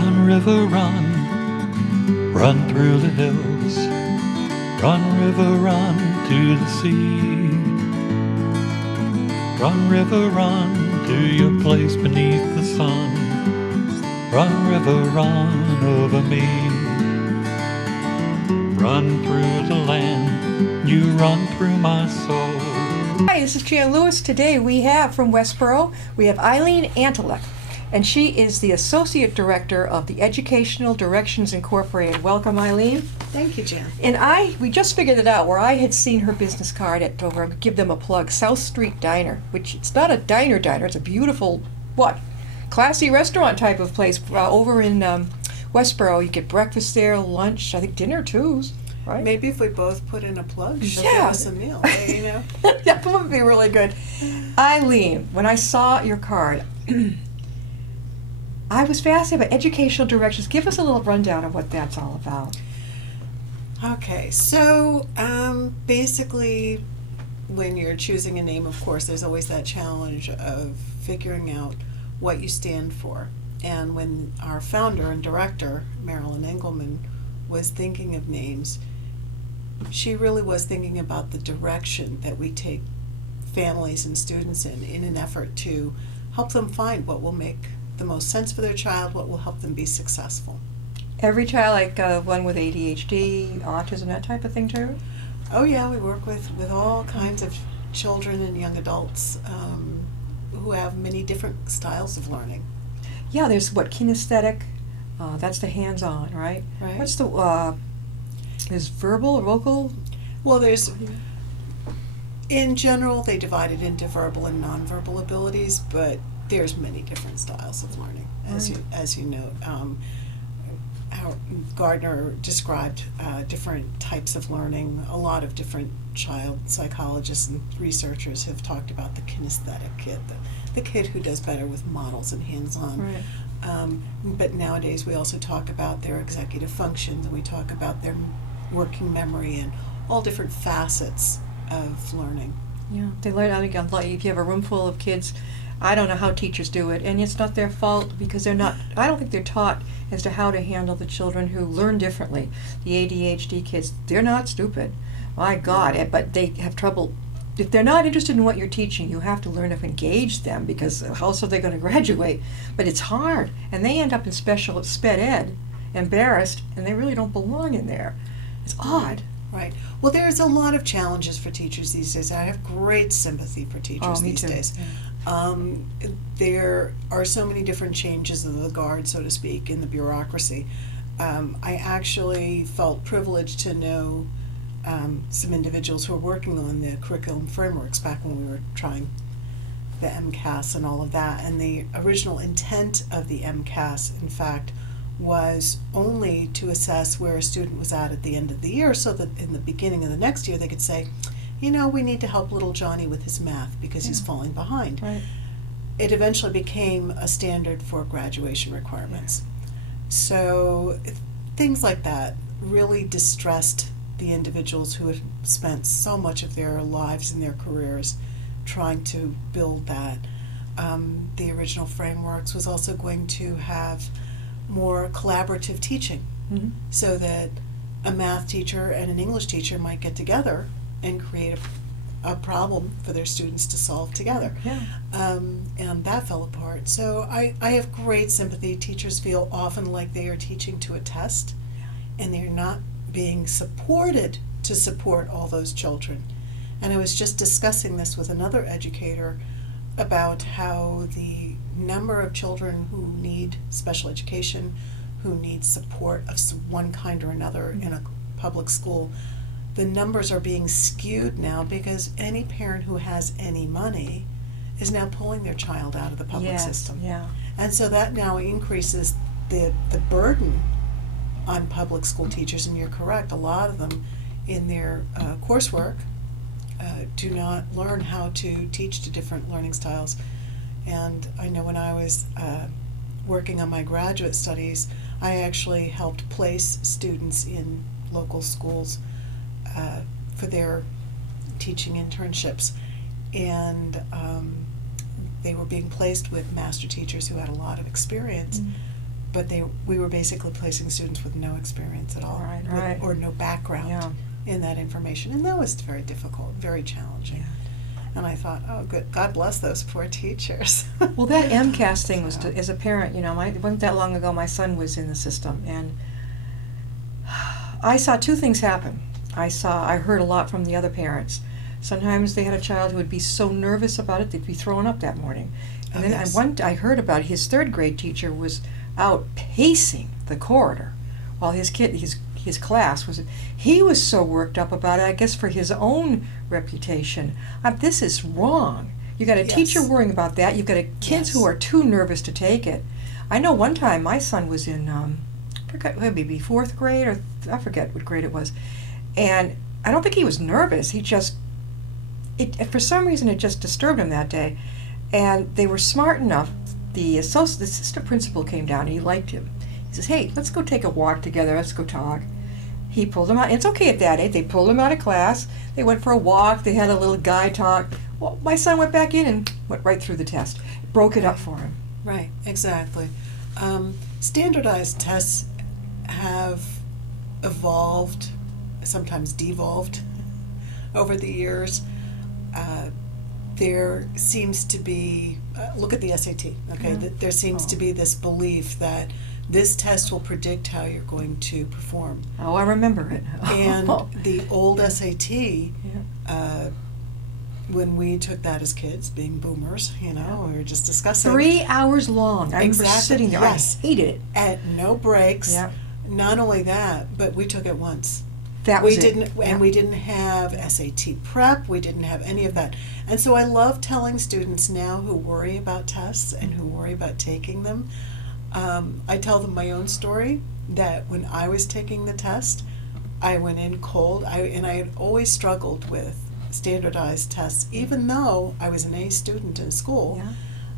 Run, river, run, run through the hills. Run, river, run to the sea. Run, river, run to your place beneath the sun. Run, river, run over me. Run through the land, you run through my soul. Hi, this is Jan Lewis. Today we have from Westboro, we have Eileen Antalek, and she is the Associate Director of the Educational Directions Incorporated. Welcome, Eileen. Thank you, Jan. And we just figured it out where I had seen her business card at over, give them a plug, South Street Diner, which it's not a diner, it's a beautiful, classy restaurant type of place over in Westboro. You get breakfast there, lunch, I think dinner too, right? Maybe if we both put in a plug, she'll Yeah. give us a meal, you know? That would be really good. Eileen, when I saw your card, I was fascinated by educational directions. Give us a little rundown of what that's all about. Okay, so basically when you're choosing a name, of course, there's always that challenge of figuring out what you stand for. And when our founder and director, Marilyn Engelman, was thinking of names, she really was thinking about the direction that we take families and students in an effort to help them find what will make the most sense for their child, what will help them be successful. Every child, like one with ADHD, autism, that type of thing too? Oh yeah, we work with all kinds of children and young adults who have many different styles of learning. Yeah, there's kinesthetic, that's the hands-on, right? Right. What's the, is verbal, vocal? Well, in general, they divide it into verbal and nonverbal abilities, but there's many different styles of learning, as you know. Gardner described different types of learning. A lot of different child psychologists and researchers have talked about the kinesthetic kid, the kid who does better with models and hands-on. Right. But nowadays we also talk about their executive functions, and we talk about their working memory and all different facets of learning. Yeah, they learn. I think if you have a room full of kids, I don't know how teachers do it, and it's not their fault because they're not. I don't think they're taught as to how to handle the children who learn differently. The ADHD kids, they're not stupid, my God, but they have trouble. If they're not interested in what you're teaching, you have to learn to engage them because how else are they going to graduate? But it's hard, and they end up in special sped ed, embarrassed, and they really don't belong in there. It's odd. Right. Well, there's a lot of challenges for teachers these days. I have great sympathy for teachers Me these too. days. Yeah. There are so many different changes of the guard, so to speak, in the bureaucracy. I actually felt privileged to know some individuals who are working on the curriculum frameworks back when we were trying the MCAS and all of that. And the original intent of the MCAS, in fact, was only to assess where a student was at the end of the year, so that in the beginning of the next year they could say, you know, we need to help little Johnny with his math because he's falling behind. Right. It eventually became a standard for graduation requirements. So things like that really distressed the individuals who had spent so much of their lives and their careers trying to build that. The original frameworks was also going to have more collaborative teaching, so that a math teacher and an English teacher might get together and create a problem for their students to solve together. Yeah. And that fell apart. So I have great sympathy. Teachers feel often like they are teaching to a test, and they're not being supported to support all those children. And I was just discussing this with another educator about how the number of children who need special education, who need support of one kind or another in a public school, the numbers are being skewed now because any parent who has any money is now pulling their child out of the public system. Yeah. And so that now increases the burden on public school teachers, and you're correct, a lot of them in their coursework do not learn how to teach to different learning styles. And I know when I was working on my graduate studies, I actually helped place students in local schools for their teaching internships. And they were being placed with master teachers who had a lot of experience. but we were basically placing students with no experience at all, Right, right. or no background Yeah. in that information, and that was very difficult, very challenging. And I thought, oh, good, God bless those poor teachers. Well, that MCAS thing was, So. as a parent, it wasn't that long ago, my son was in the system, and I saw two things happen. I heard a lot from the other parents. Sometimes they had a child who would be so nervous about it, they'd be throwing up that morning. And Oh, then yes. I heard about his third grade teacher was out pacing the corridor while his class was, he was so worked up about it, I guess for his own reputation. This is wrong. You got a teacher Yes. worrying about that. You've got kids who Yes. are too nervous to take it. I know one time my son was in, I forget, maybe fourth grade, or I forget what grade it was. And I don't think he was nervous. He just, for some reason, it just disturbed him that day. And they were smart enough. The assistant principal came down, and he liked him. He says, hey, let's go take a walk together. Let's go talk. He pulled him out. It's okay at that age. They pulled him out of class. They went for a walk. They had a little guy talk. Well, my son went back in and went right through the test. Broke it up for him. Right, exactly. Standardized tests have evolved, sometimes devolved, over the years. There seems to be, look at the SAT, okay? Yeah. There seems to be this belief that this test will predict how you're going to perform. Oh, I remember it. And the old SAT, Yeah. when we took that as kids, being boomers, we were just discussing. 3 hours long. I remember Exactly, sitting there. yes. I hated it. At no breaks. Yeah. Not only that, but we took it once. That was we didn't, it. and we didn't have SAT prep. We didn't have any of that. And so I love telling students now who worry about tests and who worry about taking them. I tell them my own story, that when I was taking the test, I went in cold. I had always struggled with standardized tests, even though I was an A student in school, Yeah.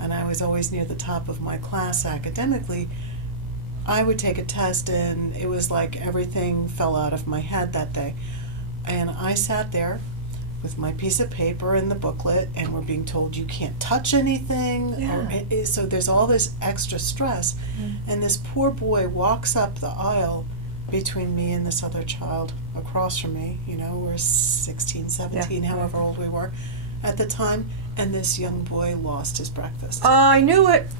and I was always near the top of my class academically. I would take a test and it was like everything fell out of my head that day. And I sat there with my piece of paper and the booklet, and we're being told you can't touch anything. Yeah. So there's all this extra stress. And this poor boy walks up the aisle between me and this other child across from me. We're 16, 17, Yeah. however old we were at the time. And this young boy lost his breakfast. I knew it.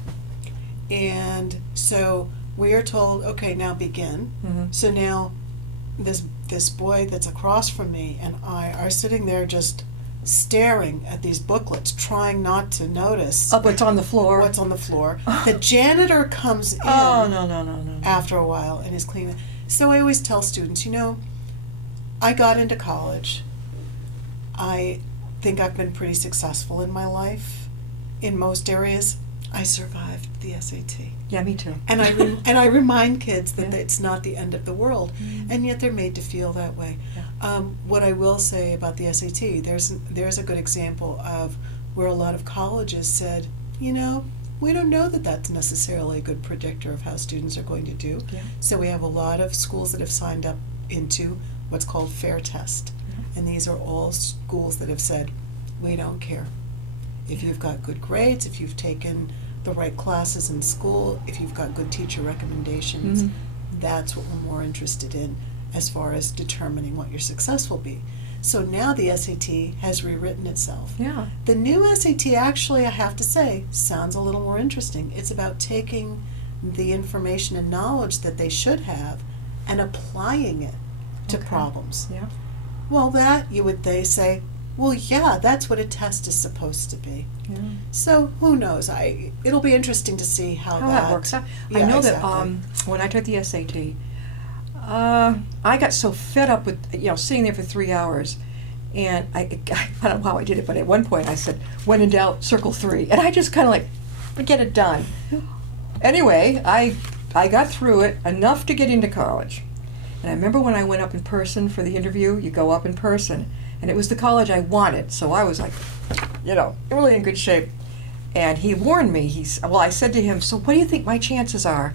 And so we are told, okay, now begin. Mm-hmm. So now this boy that's across from me and I are sitting there just staring at these booklets, trying not to notice What's on the floor. what's on the floor. The janitor comes in Oh, no. after a while and is cleaning. So I always tell students, I got into college. I think I've been pretty successful in my life. In most areas, I survived the SAT. Yeah, me too. And I remind kids that Yeah. it's not the end of the world, and yet they're made to feel that way. Yeah. What I will say about the SAT, there's a good example of where a lot of colleges said, we don't know that that's necessarily a good predictor of how students are going to do. Yeah. So we have a lot of schools that have signed up into what's called fair test, and these are all schools that have said, we don't care. If you've got good grades, if you've taken the right classes in school, if you've got good teacher recommendations, that's what we're more interested in as far as determining what your success will be. So now the SAT has rewritten itself. Yeah. The new SAT actually, I have to say, sounds a little more interesting. It's about taking the information and knowledge that they should have and applying it to Okay. problems. Yeah. Well, they say, well, yeah, that's what a test is supposed to be. Yeah. So who knows? It'll be interesting to see how that works out. I Yeah, know exactly. that when I took the SAT, I got so fed up with sitting there for 3 hours, and I don't know how I did it, but at one point I said, "When in doubt, circle 3," and I just kind of get it done. Anyway, I got through it enough to get into college, and I remember when I went up in person for the interview. You go up in person, and it was the college I wanted, so I was like, really in good shape. And he warned me. I said to him, so what do you think my chances are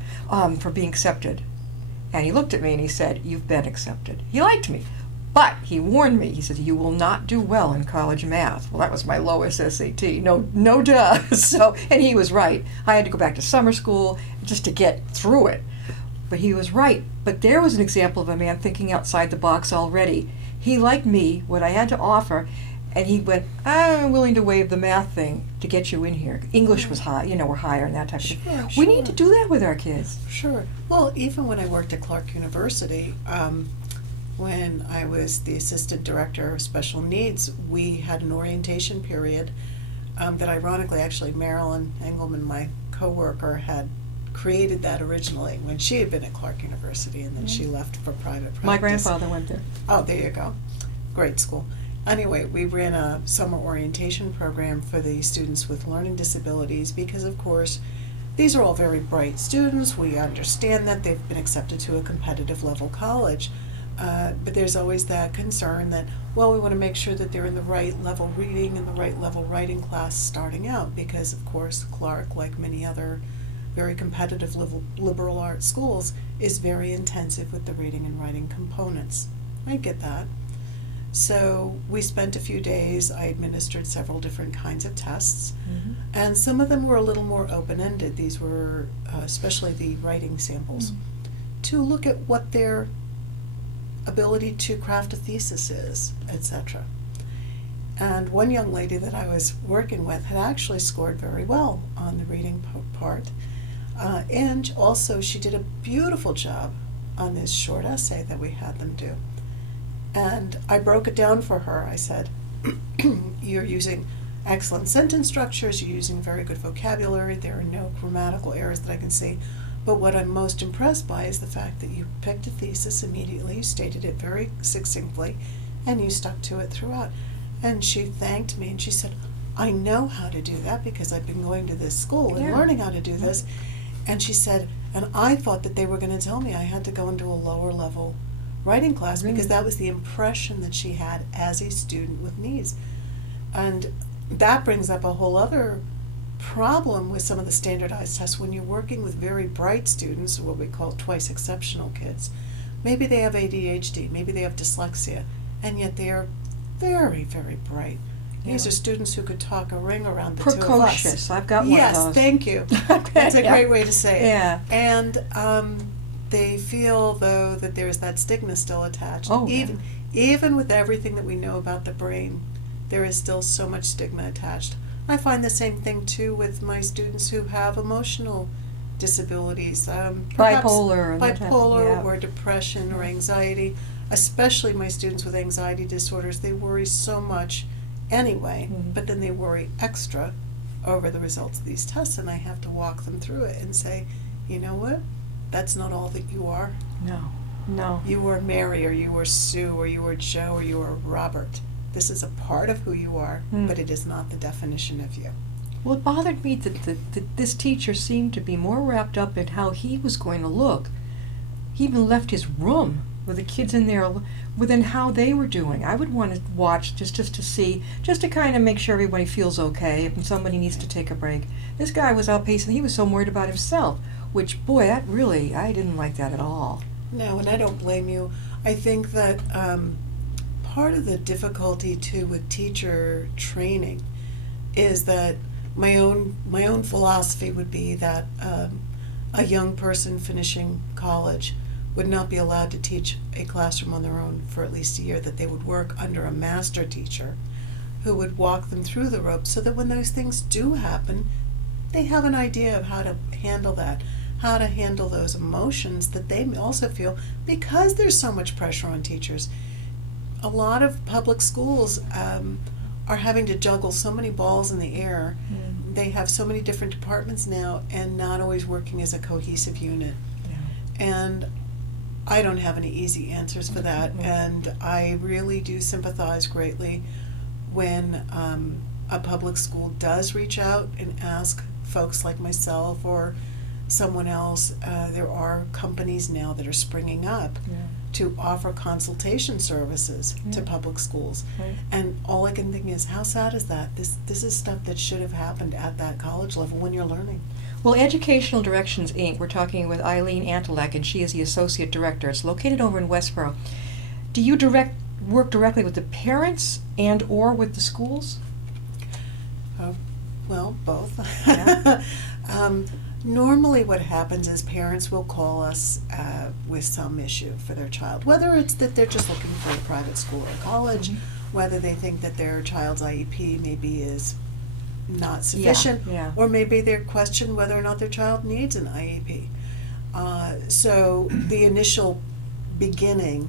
for being accepted? And he looked at me and he said, you've been accepted. He liked me. But he warned me. He said, you will not do well in college math. Well, that was my lowest SAT. No duh. So, and he was right. I had to go back to summer school just to get through it. But he was right. But there was an example of a man thinking outside the box already. He liked me, what I had to offer, and he went, I'm willing to waive the math thing to get you in here. English was high, we're higher and that type of thing. We need to do that with our kids. Sure. Well, even when I worked at Clark University, when I was the assistant director of special needs, we had an orientation period that ironically, actually, Marilyn Engelman, my coworker, had created that originally when she had been at Clark University, and then she left for private practice. My grandfather went there. Oh, there you go. Great school. Anyway, we ran a summer orientation program for the students with learning disabilities because, of course, these are all very bright students. We understand that they've been accepted to a competitive level college. But there's always that concern that, well, we want to make sure that they're in the right level reading and the right level writing class starting out because, of course, Clark, like many other very competitive liberal arts schools, is very intensive with the reading and writing components. I get that. So we spent a few days, I administered several different kinds of tests, and some of them were a little more open-ended. These were especially the writing samples, to look at what their ability to craft a thesis is, etc. And one young lady that I was working with had actually scored very well on the reading part, and also she did a beautiful job on this short essay that we had them do. And I broke it down for her. I said, you're using excellent sentence structures, you're using very good vocabulary, there are no grammatical errors that I can see. But what I'm most impressed by is the fact that you picked a thesis immediately, you stated it very succinctly, and you stuck to it throughout. And she thanked me and she said, I know how to do that because I've been going to this school and learning how to do this. And she said, and I thought that they were going to tell me I had to go into a lower level writing class because that was the impression that she had as a student with needs. And that brings up a whole other problem with some of the standardized tests when you're working with very bright students, or what we call twice exceptional kids. Maybe they have ADHD, maybe they have dyslexia, and yet they are very, very bright. These are students who could talk a ring around the two of us. Precocious. I've got one of those. Yes, thank you. That's a great way to say it. Yeah. And they feel, though, that there's that stigma still attached. Oh, Even with everything that we know about the brain, there is still so much stigma attached. I find the same thing, too, with my students who have emotional disabilities. Perhaps bipolar or depression or anxiety, especially my students with anxiety disorders. They worry so much anyway, but then they worry extra over the results of these tests, and I have to walk them through it and say, you know what? That's not all that you are. No. You are Mary, or you are Sue, or you are Joe, or you are Robert. This is a part of who you are, but it is not the definition of you. Well, it bothered me that this teacher seemed to be more wrapped up in how he was going to look. He even left his room with the kids in there within how they were doing. I would want to watch just to see, just to kind of make sure everybody feels okay if somebody needs to take a break. This guy was outpacing, he was so worried about himself, which, boy, that really, I didn't like that at all. No, and I don't blame you. I think that part of the difficulty, too, with teacher training is that my own philosophy would be that a young person finishing college would not be allowed to teach a classroom on their own for at least a year, that they would work under a master teacher who would walk them through the ropes so that when those things do happen, they have an idea of how to handle that, how to handle those emotions that they also feel because there's so much pressure on teachers. A lot of public schools are having to juggle so many balls in the air. They have so many different departments now and not always working as a cohesive unit. And I don't have any easy answers for that, and I really do sympathize greatly when a public school does reach out and ask folks like myself or someone else. There are companies now that are springing up to offer consultation services to public schools. And all I can think is, how sad is that? This is stuff that should have happened at that college level when you're learning. Well, Educational Directions, Inc., we're talking with Eileen Antalek, and she is the Associate Director. It's located over in Westboro. Do you direct work directly with the parents and or with the schools? Well, both. Yeah. Normally what happens is parents will call us with some issue for their child, whether it's that they're just looking for a private school or college, whether they think that their child's IEP maybe is not sufficient, yeah. or maybe they question whether or not their child needs an IEP. So the initial beginning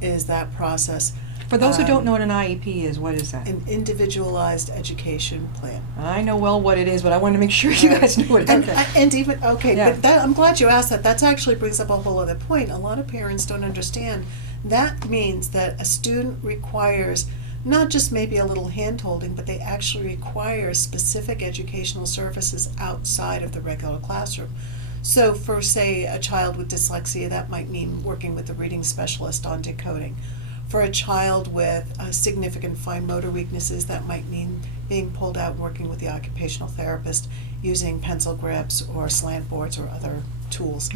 is that process. For those who don't know what an IEP is, what is that? An individualized education plan. I know well what it is, but I wanted to make sure you guys knew what it is. And even, okay, Yeah. but that, I'm glad you asked that. That actually brings up a whole other point. A lot of parents don't understand. That means that a student requires not just maybe a little hand-holding, but they actually require specific educational services outside of the regular classroom. So for, say, a child with dyslexia, that might mean working with a reading specialist on decoding. For a child with significant fine motor weaknesses, that might mean being pulled out and working with the occupational therapist using pencil grips or slant boards or other tools.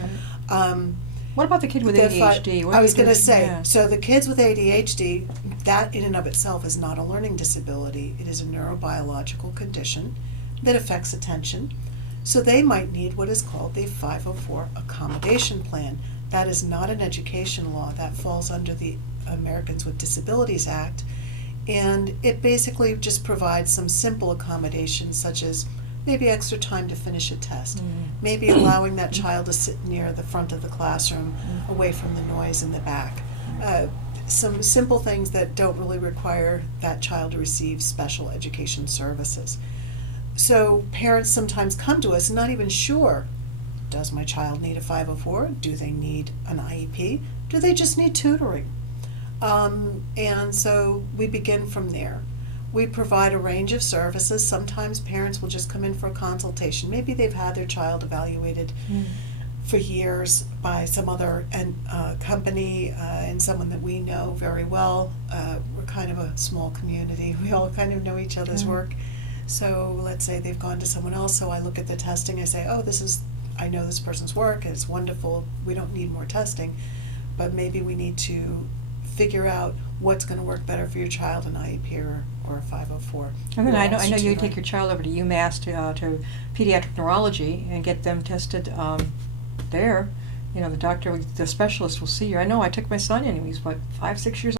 What about the kid with ADHD? What I do was you going to do? say, Yeah. so the kids with ADHD, that in and of itself is not a learning disability. It is a neurobiological condition that affects attention. So they might need what is called the 504 accommodation plan. That is not an education law. That falls under the Americans with Disabilities Act. And it basically just provides some simple accommodations, such as maybe extra time to finish a test, maybe allowing that child to sit near the front of the classroom, away from the noise in the back. Some simple things that don't really require that child to receive special education services. So parents sometimes come to us not even sure, does my child need a 504? Do they need an IEP? Do they just need tutoring? And so we begin from there. We provide a range of services. Sometimes parents will just come in for a consultation. Maybe they've had their child evaluated for years by some other company and someone that we know very well. We're kind of a small community. We all kind of know each other's work. So let's say they've gone to someone else, so I look at the testing, I say, oh, I know this person's work, it's wonderful, we don't need more testing, but maybe we need to figure out what's going to work better for your child, an IEP or a 504. And then I know you tutoring. take your child over to UMass to pediatric neurology and get them tested there. You know, the doctor, the specialist will see you. I know I took my son in, he was, 5, 6 years